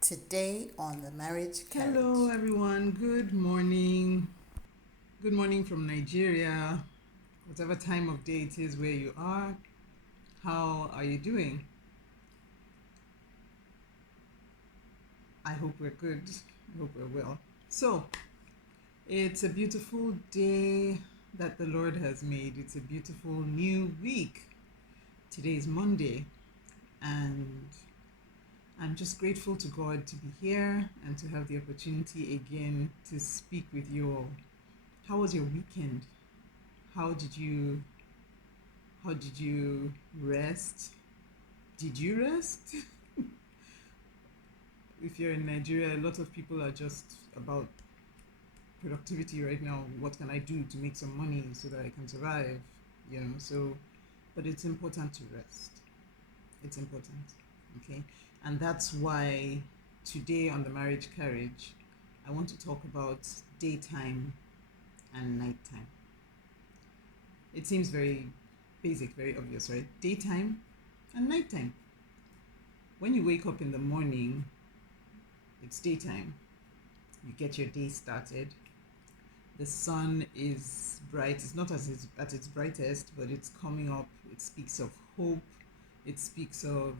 Today on the marriage carriage. Hello, everyone. Good morning. Good morning from Nigeria. Whatever time of day it is where you are, how are you doing? I hope we're good. I hope we're well. So, it's a beautiful day that the Lord has made. It's a beautiful new week. Today is Monday, and I'm just grateful to God to be here and to have the opportunity again to speak with you all. How was your weekend? How did you How did you rest? Did you rest? If you're in Nigeria, a lot of people are just about productivity right now. What can I do to make some money so that I can survive? But it's important to rest. It's important. Okay. And that's why today on the marriage carriage, I want to talk about daytime and nighttime. It seems very basic, very obvious, right? Daytime and nighttime. When you wake up in the morning, it's daytime. You get your day started. The sun is bright. It's not at its brightest, but it's coming up. It speaks of hope. It speaks of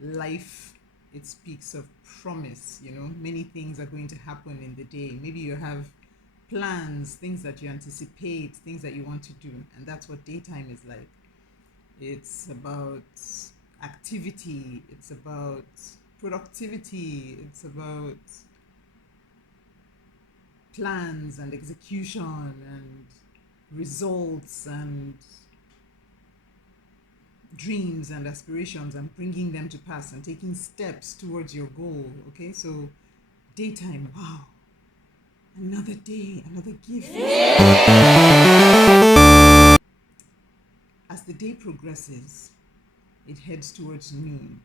life. It speaks of promise. Many things are going to happen in the day. Maybe you have plans, things that you anticipate, things that you want to do. And that's what daytime is like. It's about activity. It's about productivity. It's about plans and execution and results and dreams and aspirations and bringing them to pass and taking steps towards your goal. Okay, so daytime, wow, another day, another gift. As the day progresses, it heads towards noon.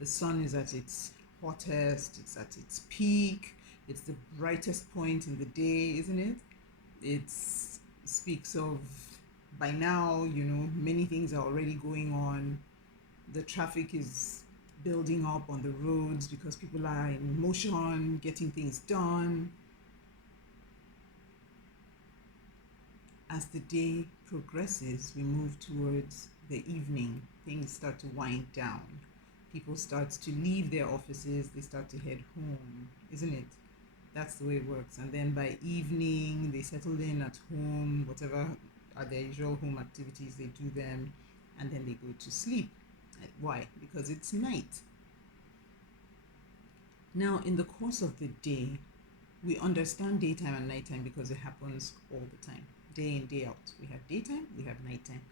The sun is at its hottest, it's at its peak, it's the brightest point in the day, isn't it? It speaks of, by now, many things are already going on. The traffic is building up on the roads because people are in motion, getting things done. As the day progresses, we move towards the evening. Things start to wind down. People start to leave their offices, they start to head home, isn't it? That's the way it works. And then by evening, they settle in at home, whatever are their usual home activities, they do them, and then they go to sleep. Why? Because it's night. Now, in the course of the day, we understand daytime and nighttime because it happens all the time, day in, day out. We have daytime, we have nighttime,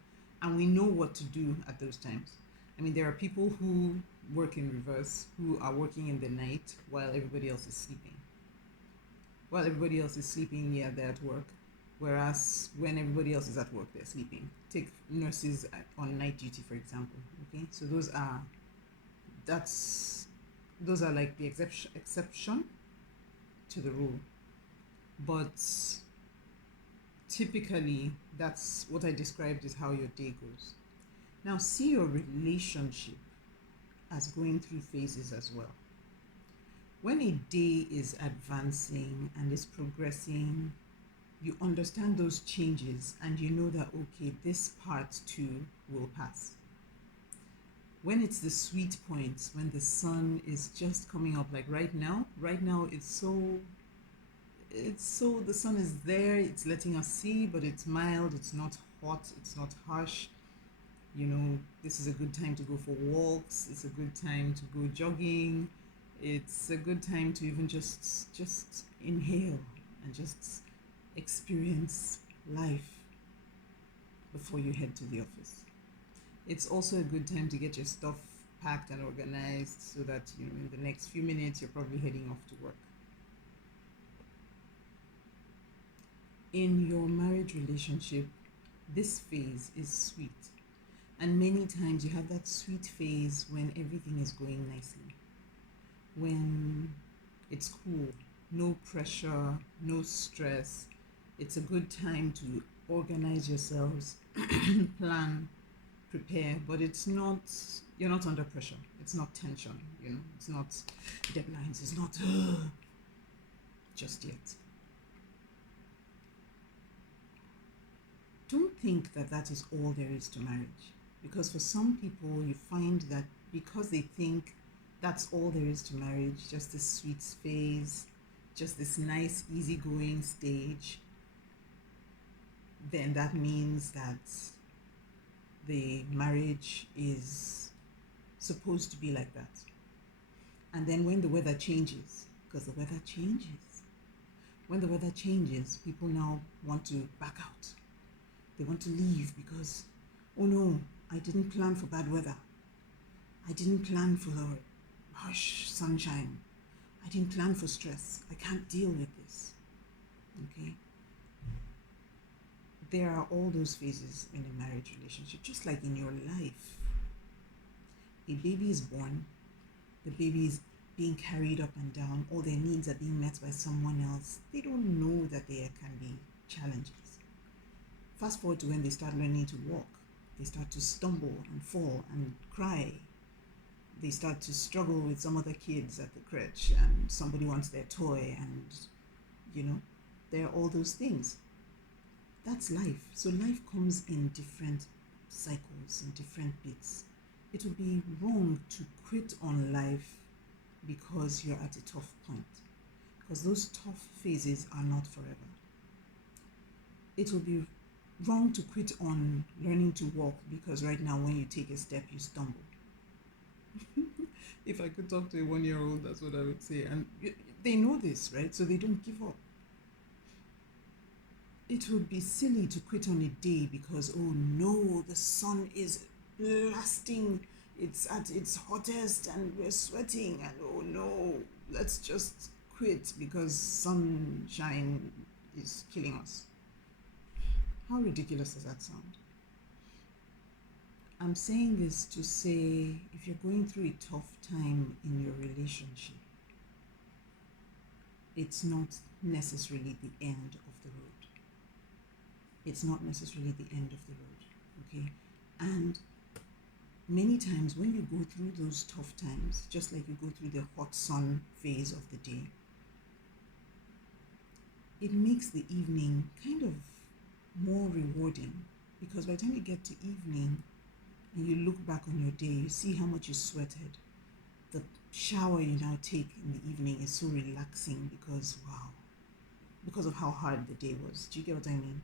and we know what to do at those times. I mean, there are people who work in reverse, who are working in the night while everybody else is sleeping. While everybody else is sleeping, yeah, they're at work. Whereas when everybody else is at work, they're sleeping. Take nurses on night duty, for example. Okay, so that's those are like the exception to the rule. But typically, that's what I described is how your day goes. Now, see your relationship as going through phases as well. When a day is advancing and is progressing, you understand those changes and you know that, okay, this part too will pass. When it's the sweet points, when the sun is just coming up, like right now it's so the sun is there, it's letting us see, but it's mild, it's not hot, it's not harsh. This is a good time to go for walks, it's a good time to go jogging, it's a good time to even just inhale and just experience life before you head to the office. It's also a good time to get your stuff packed and organized so that in the next few minutes you're probably heading off to work. In your marriage relationship, this phase is sweet. And many times you have that sweet phase when everything is going nicely, when it's cool, no pressure, no stress. It's a good time to organize yourselves, plan, prepare, but it's not You're not under pressure. It's not tension, It's not deadlines. It's not just yet. Don't think that that is all there is to marriage. Because for some people, you find that because they think that's all there is to marriage, just this sweet phase, just this nice, easygoing stage, then that means that the marriage is supposed to be like that. And then when the weather changes, because the weather changes, when the weather changes, people now want to back out. They want to leave because, oh no, I didn't plan for bad weather. I didn't plan for the harsh sunshine. I didn't plan for stress. I can't deal with this. Okay? There are all those phases in a marriage relationship, just like in your life. A baby is born, the baby is being carried up and down, all their needs are being met by someone else. They don't know that there can be challenges. Fast forward to when they start learning to walk. They start to stumble and fall and cry. They start to struggle with some other kids at the crèche and somebody wants their toy and, there are all those things. That's life. So life comes in different cycles, in different bits. It would be wrong to quit on life because you're at a tough point, because those tough phases are not forever. It would be wrong to quit on learning to walk because right now when you take a step, you stumble. If I could talk to a 1-year-old, that's what I would say. And they know this, right? So they don't give up. It would be silly to quit on a day because, oh no, the sun is blasting, it's at its hottest and we're sweating, and oh no, let's just quit because sunshine is killing us. How ridiculous does that sound? I'm saying this to say, if you're going through a tough time in your relationship, it's not necessarily the end of the road. It's not necessarily the end of the road, okay? And many times when you go through those tough times, just like you go through the hot sun phase of the day, it makes the evening kind of more rewarding, because by the time you get to evening and you look back on your day, you see how much you sweated. The shower you now take in the evening is so relaxing because, wow, because of how hard the day was. Do you get what I mean?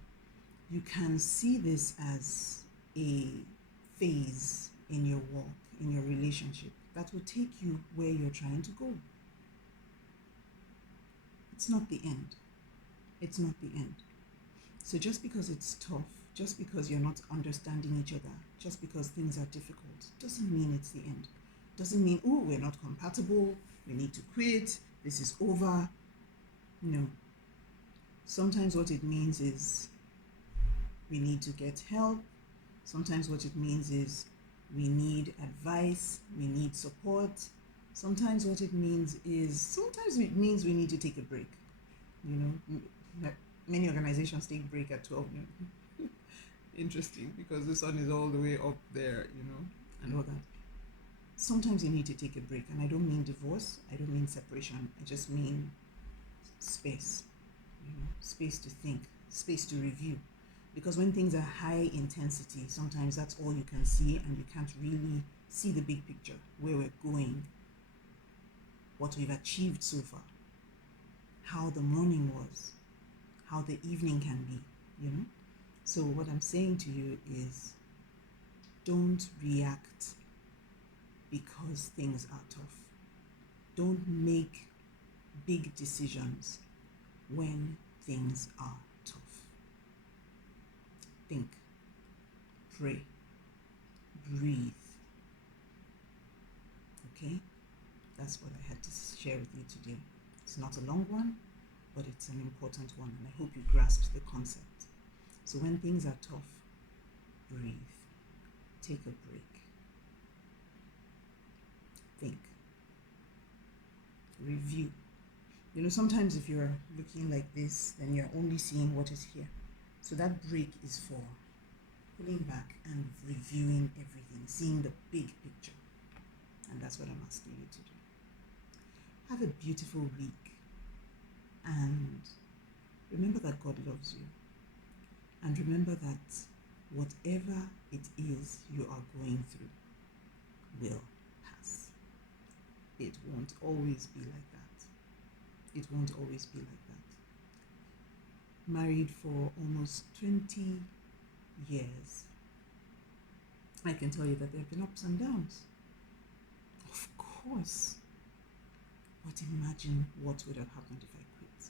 You can see this as a phase in your walk, in your relationship, that will take you where you're trying to go. It's not the end. It's not the end. So just because it's tough, just because you're not understanding each other, just because things are difficult, doesn't mean it's the end. Doesn't mean, oh, we're not compatible, we need to quit, this is over. No. Sometimes what it means is we need to get help. Sometimes what it means is we need advice, we need support. Sometimes what it means is, we need to take a break. Many organizations take break at 12 noon. Interesting, because the sun is all the way up there, and all that. Sometimes you need to take a break, and I don't mean divorce, I don't mean separation, I just mean space, space to think, space to review. Because when things are high intensity, sometimes that's all you can see, and you can't really see the big picture, where we're going, what we've achieved so far, how the morning was, how the evening can be, So what I'm saying to you is, don't react because things are tough. Don't make big decisions when things are tough. Think, pray, breathe. Okay? That's what I had to share with you today. It's not a long one, but it's an important one, and I hope you grasped the concept. So when things are tough, breathe, take a break, think, review. Sometimes if you're looking like this, then you're only seeing what is here. So that break is for pulling back and reviewing everything, seeing the big picture. And that's what I'm asking you to do. Have a beautiful week. And remember that God loves you. And remember that whatever it is you are going through will pass. It won't always be like that. It won't always be like that. Married for almost 20 years, I can tell you that there have been ups and downs. Of course. But imagine what would have happened if I quit.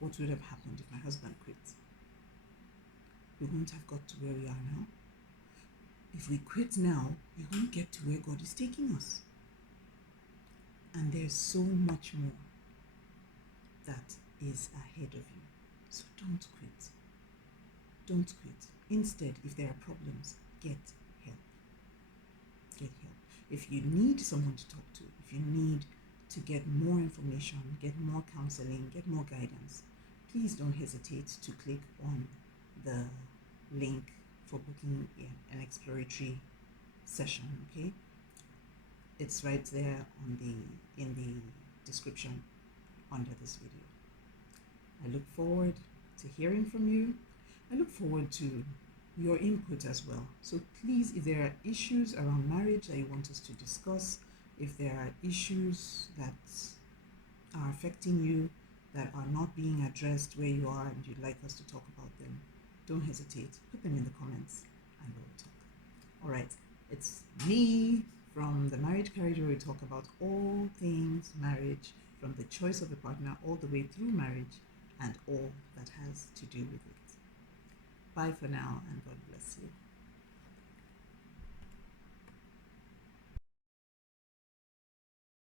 What would have happened if my husband quit? We wouldn't have got to where we are now. If we quit now, we won't get to where God is taking us. And there's so much more that is ahead of you. So don't quit. Don't quit. Instead, if there are problems, get help. Get help. If you need someone to talk to, if you need to get more information, get more counseling, get more guidance, please don't hesitate to click on the link for booking an exploratory session, okay? It's right there in the description under this video. I look forward to hearing from you. I look forward to your input as well. So please, if there are issues around marriage that you want us to discuss, if there are issues that are affecting you that are not being addressed where you are and you'd like us to talk about them, don't hesitate. Put them in the comments and we'll talk. All right, it's me from the Marriage Corridor. We talk about all things marriage, from the choice of a partner all the way through marriage and all that has to do with it. Bye for now, and God bless you.